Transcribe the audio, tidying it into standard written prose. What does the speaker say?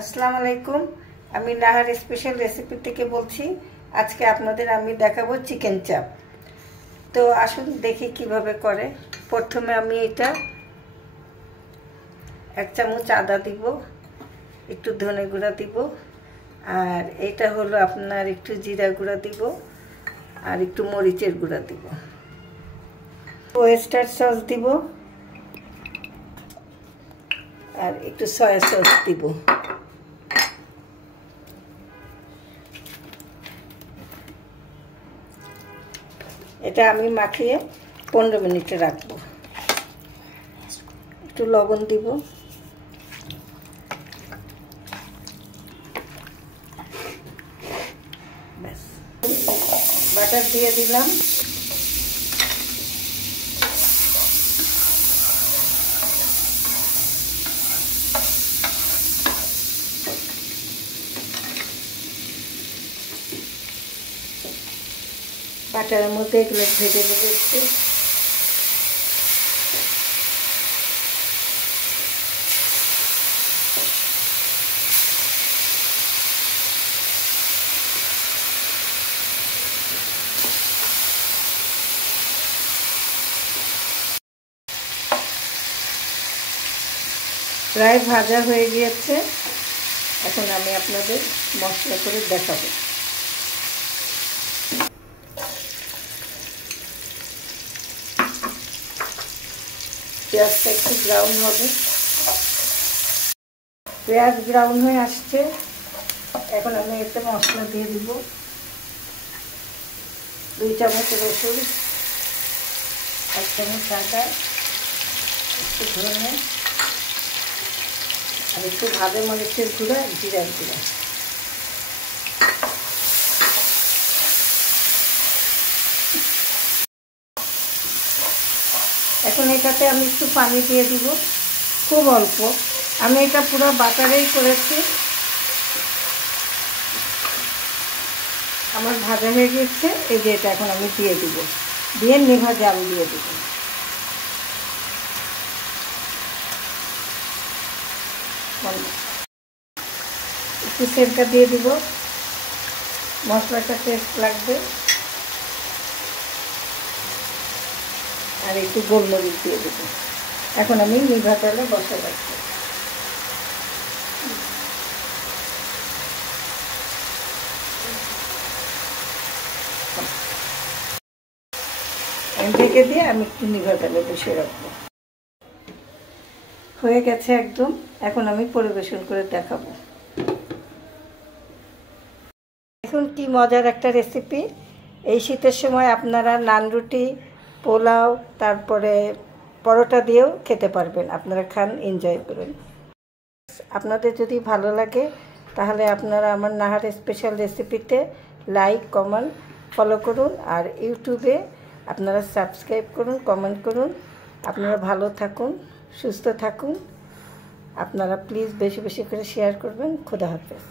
আসসালামু আলাইকুম। আমি নাহার স্পেশাল রেসিপি থেকে বলছি। আজকে আপনাদের আমি দেখাবো চিকেন চাপ। তো আসুন দেখি কিভাবে করে। প্রথমে আমি এটা 1 চামচ আদা দিব, একটু ধনে গুঁড়া দিব, আর এটা হলো আপনার একটু জিরা গুঁড়া দিব, আর একটু মরিচের গুঁড়া দিব, ওয়েস্টার সস দিব, আর একটু সয়া সস দিব। এটা আমি মাখিয়ে 15 মিনিটে রাখবো। একটু লবণ দিব, ব্যাস। বাটার দিয়ে দিলাম, বাটারের মধ্যে এগুলো ভেজে নেবে একটু। প্রায় ভাজা হয়ে গিয়েছে। এখন আমি আপনাদের মশলা করে দেখাবো। পেঁয়াজটা একটু ব্রাউন হবে। পেঁয়াজ ব্রাউন হয়ে আসছে। এখন আমি এতে মশলা দিয়ে দিব। 2 চামচ রসুন, 1 চামচ আদা, একটু ধনে, আর একটু ভাজা মরিচের গুঁড়া, জিরার গুঁড়া। এখন এটাতে আমি একটু পানি দিয়ে দিব, খুব অল্প। আমি এটা পুরো বাটারেই করেছি। আমার ভাজা হয়ে গেছে। এই যে এটা এখন আমি দিয়ে দিব, দিয়ে নিভা জাল দিয়ে দিব। একটু সেরকা দিয়ে দিব, মশলাটা টেস্ট লাগবে। আর একটু গোলমরিচ দিয়ে দেবো। এখন আমি নিভা জালে বসে রাখবো। ঢেকে দিয়ে আমি একটু নিভা জালে বসে রাখবো। হয়ে গেছে একদম। এখন আমি পরিবেশন করে দেখাবো। এখন কি মজার একটা রেসিপি। এই শীতের সময় আপনারা নান রুটি, পোলাও, তারপরে পরোটা দিয়েও খেতে পারবেন। আপনারা খান, এনজয় করুন। আপনাদের যদি ভালো লাগে তাহলে আপনারা আমার নাহার স্পেশাল রেসিপিতে লাইক, কমেন্ট, ফলো করুন। আর ইউটিউবে আপনারা সাবস্ক্রাইব করুন, কমেন্ট করুন। আপনারা ভালো থাকুন, সুস্থ থাকুন। আপনারা প্লিজ বেশি বেশি করে শেয়ার করবেন। খোদা হাফেজ।